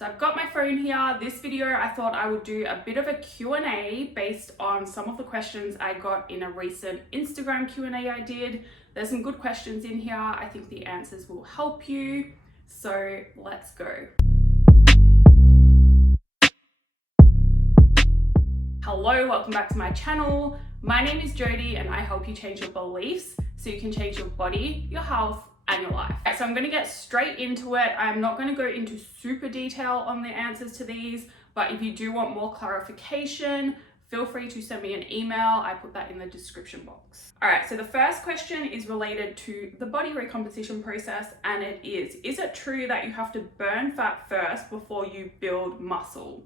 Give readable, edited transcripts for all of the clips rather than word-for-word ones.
So I've got my phone here. This video, I thought I would do a bit of a Q&A based on some of the questions I got in a recent Instagram Q&A I did. There's some good questions in here. I think the answers will help you. So let's go. Hello, welcome back to my channel. My name is Jodie and I help you change your beliefs so you can change your body, your health, and your life. So I'm going to get straight into it. I'm not going to go into super detail on the answers to these, but if you do want more clarification, feel free to send me an email. I put that in the description box. All right, so the first question is related to the body recomposition process, and it is it true that you have to burn fat first before you build muscle?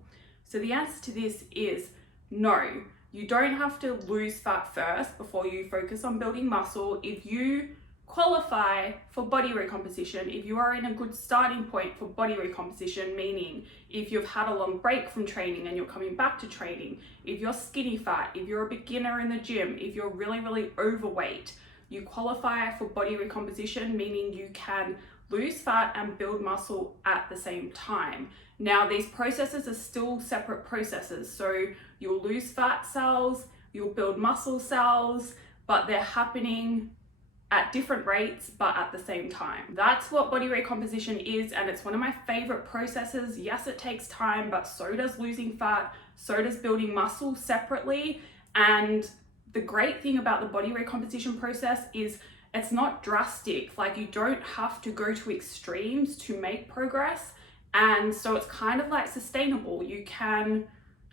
So the answer to this is no. You don't have to lose fat first before you focus on building muscle. If you qualify for body recomposition, if you are in a good starting point for body recomposition, meaning if you've had a long break from training and you're coming back to training, if you're skinny fat, if you're a beginner in the gym, if you're really overweight, you qualify for body recomposition, meaning you can lose fat and build muscle at the same time. Now, these processes are still separate processes, so you'll lose fat cells, you'll build muscle cells, but they're happening at different rates, but at the same time. That's what body recomposition is, and it's one of my favorite processes. Yes, it takes time, but so does losing fat, so does building muscle separately. And the great thing about the body recomposition process is it's not drastic. Like, you don't have to go to extremes to make progress. And so it's kind of like sustainable. You can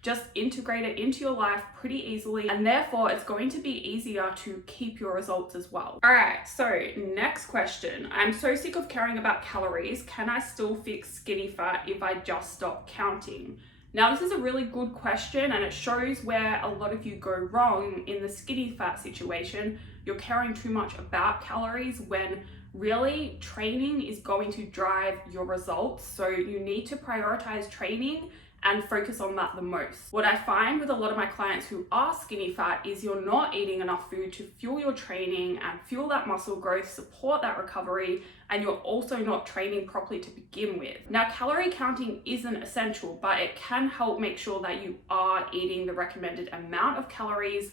just integrate it into your life pretty easily, and therefore it's going to be easier to keep your results as well. All right, so next question. I'm so sick of caring about calories. Can I still fix skinny fat if I just stop counting? Now, this is a really good question, and it shows where a lot of you go wrong in the skinny fat situation. You're caring too much about calories when really training is going to drive your results. So you need to prioritize training and focus on that the most. What I find with a lot of my clients who are skinny fat is you're not eating enough food to fuel your training and fuel that muscle growth, support that recovery, and you're also not training properly to begin with. Now, calorie counting isn't essential, but it can help make sure that you are eating the recommended amount of calories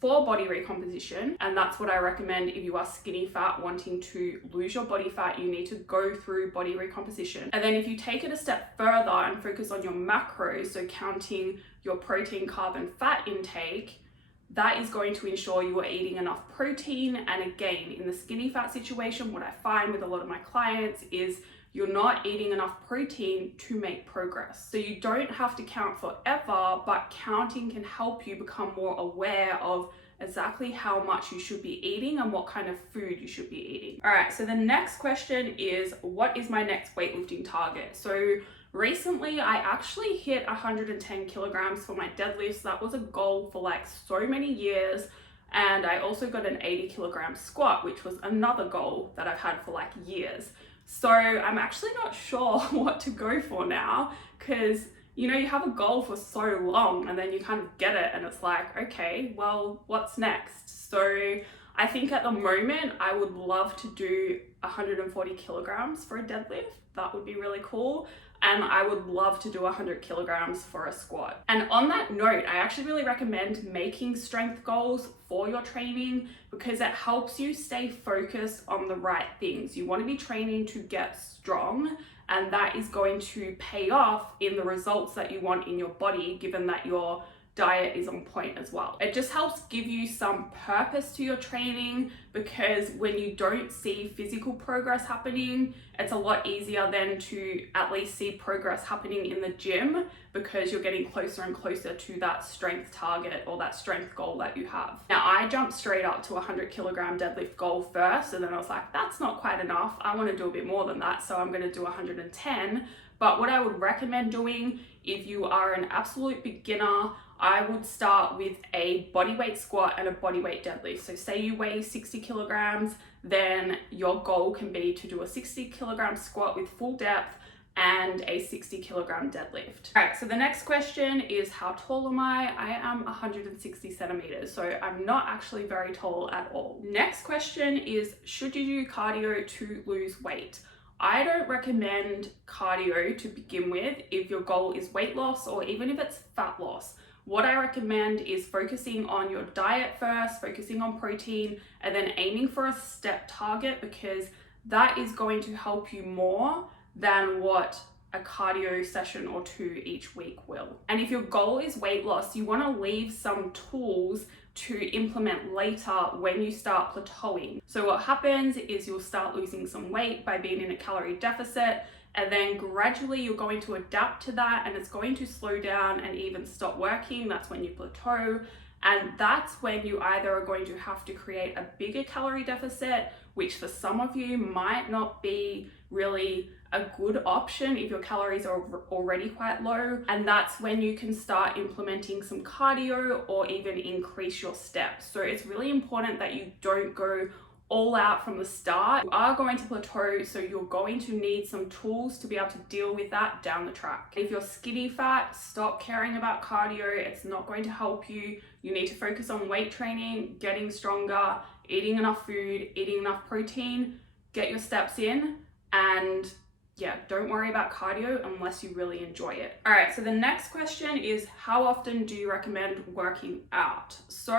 for body recomposition, and that's what I recommend. If you are skinny fat wanting to lose your body fat, you need to go through body recomposition. And then if you take it a step further and focus on your macros, so counting your protein, carb, and fat intake, that is going to ensure you are eating enough protein. And again, in the skinny fat situation, what I find with a lot of my clients is you're not eating enough protein to make progress. So you don't have to count forever, but counting can help you become more aware of exactly how much you should be eating and what kind of food you should be eating. All right, so the next question is, what is my next weightlifting target? So recently I actually hit 110 kilograms for my deadlifts. That was a goal for like so many years. And I also got an 80 kilogram squat, which was another goal that I've had for like years. So I'm actually not sure what to go for now, because you know, you have a goal for so long and then you kind of get it and it's like, okay, well, what's next? So I think at the moment I would love to do 140 kilograms for a deadlift. That would be really cool. And I would love to do 100 kilograms for a squat. And on that note, I actually really recommend making strength goals for your training because it helps you stay focused on the right things. You want to be training to get strong, and that is going to pay off in the results that you want in your body, given that your diet is on point as well. It just helps give you some purpose to your training, because when you don't see physical progress happening, it's a lot easier then to at least see progress happening in the gym, because you're getting closer and closer to that strength target or that strength goal that you have. Now, I jumped straight up to a 100 kilogram deadlift goal first, and then I was like, that's not quite enough. I want to do a bit more than that, so I'm going to do 110. But what I would recommend doing if you are an absolute beginner, I would start with a bodyweight squat and a bodyweight deadlift. So say you weigh 60 kilograms, then your goal can be to do a 60 kilogram squat with full depth and a 60 kilogram deadlift. All right, so the next question is, how tall am I? I am 160 centimeters, so I'm not actually very tall at all. Next question is, should you do cardio to lose weight? I don't recommend cardio to begin with if your goal is weight loss or even if it's fat loss. What I recommend is focusing on your diet first, focusing on protein, and then aiming for a step target, because that is going to help you more than what a cardio session or 2 each week will. And if your goal is weight loss, you want to leave some tools to implement later when you start plateauing. So what happens is you'll start losing some weight by being in a calorie deficit, and then gradually you're going to adapt to that and it's going to slow down and even stop working. That's when you plateau. And that's when you either are going to have to create a bigger calorie deficit, which for some of you might not be really a good option if your calories are already quite low. And that's when you can start implementing some cardio or even increase your steps. So it's really important that you don't go all out from the start. You are going to plateau, so you're going to need some tools to be able to deal with that down the track. If you're skinny fat, stop caring about cardio. It's not going to help you. You need to focus on weight training, getting stronger, eating enough food, eating enough protein, get your steps in, and yeah, don't worry about cardio unless you really enjoy it. All right, so the next question is, how often do you recommend working out? So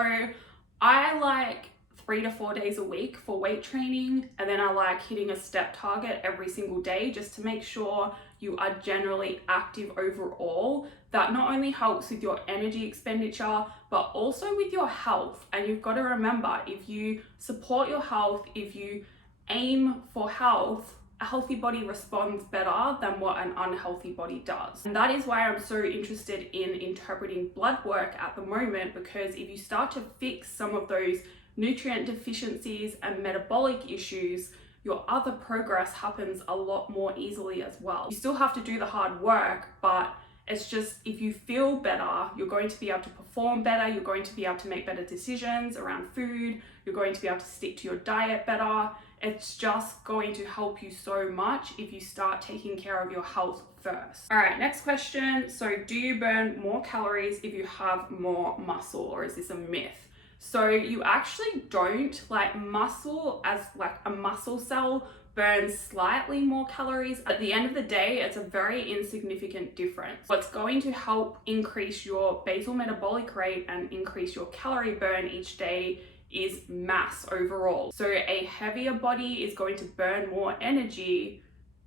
I like 3 to 4 days a week for weight training, and then I like hitting a step target every single day just to make sure you are generally active overall. That not only helps with your energy expenditure, but also with your health. And you've got to remember, if you support your health, if you aim for health, a healthy body responds better than what an unhealthy body does. And that is why I'm so interested in interpreting blood work at the moment, because if you start to fix some of those nutrient deficiencies and metabolic issues, your other progress happens a lot more easily as well. You still have to do the hard work, but it's just, if you feel better, you're going to be able to perform better, you're going to be able to make better decisions around food, you're going to be able to stick to your diet better. It's just going to help you so much if you start taking care of your health first. All right, next question. So do you burn more calories if you have more muscle, or is this a myth? So you actually don't. Like, muscle, as like a muscle cell, burns slightly more calories. At the end of the day, it's a very insignificant difference. What's going to help increase your basal metabolic rate and increase your calorie burn each day is mass overall. So a heavier body is going to burn more energy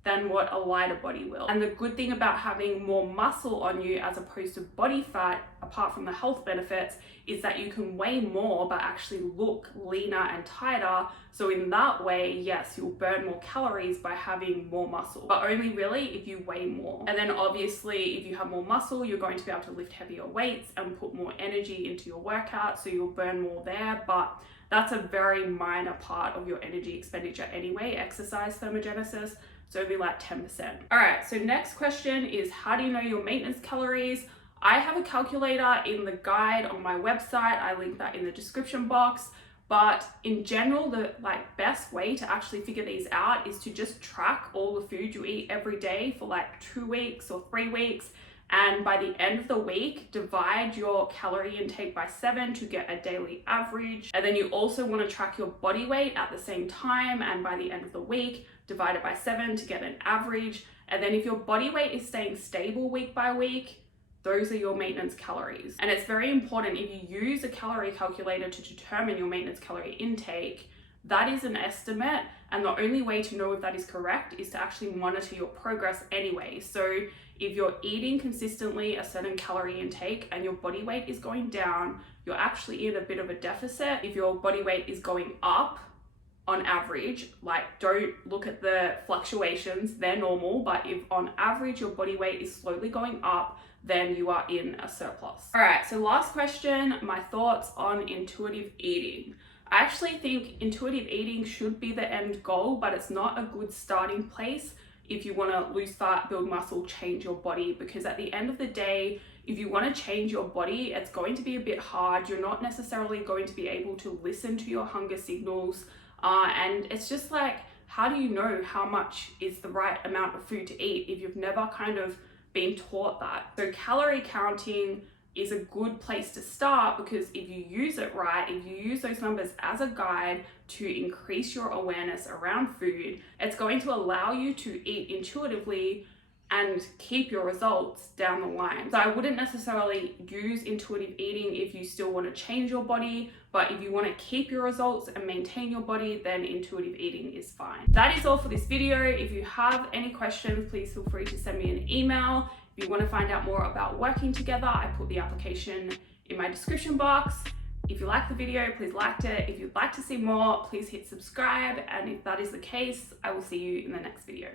than what a lighter body will. And the good thing about having more muscle on you as opposed to body fat, apart from the health benefits, is that you can weigh more but actually look leaner and tighter. So in that way, yes, you'll burn more calories by having more muscle, but only really if you weigh more. And then obviously, if you have more muscle, you're going to be able to lift heavier weights and put more energy into your workout, so you'll burn more there. But that's a very minor part of your energy expenditure anyway, exercise thermogenesis. So it'd be like 10%. All right, so next question is, how do you know your maintenance calories? I have a calculator in the guide on my website. I link that in the description box. But in general, the best way to actually figure these out is to just track all the food you eat every day for like 2 weeks or 3 weeks. And by the end of the week, divide your calorie intake by 7 to get a daily average. And then you also want to track your body weight at the same time. And by the end of the week, divide it by 7 to get an average. And then if your body weight is staying stable week by week, those are your maintenance calories. And it's very important, if you use a calorie calculator to determine your maintenance calorie intake, that is an estimate. And the only way to know if that is correct is to actually monitor your progress anyway. So if you're eating consistently a certain calorie intake and your body weight is going down, you're actually in a bit of a deficit. If your body weight is going up, on average, don't look at the fluctuations, they're normal, but if on average your body weight is slowly going up, then you are in a surplus. All right, so last question, my thoughts on intuitive eating. I actually think intuitive eating should be the end goal, but it's not a good starting place if you want to lose fat, build muscle, change your body, because at the end of the day, if you want to change your body, it's going to be a bit hard. You're not necessarily going to be able to listen to your hunger signals. And it's just like, how do you know how much is the right amount of food to eat if you've never kind of been taught that? So calorie counting is a good place to start, because if you use it right, if you use those numbers as a guide to increase your awareness around food, it's going to allow you to eat intuitively and keep your results down the line. So I wouldn't necessarily use intuitive eating if you still want to change your body, but if you want to keep your results and maintain your body, then intuitive eating is fine. That is all for this video. If you have any questions, please feel free to send me an email. If you want to find out more about working together, I put the application in my description box. If you liked the video, please like it. If you'd like to see more, please hit subscribe. And if that is the case, I will see you in the next video.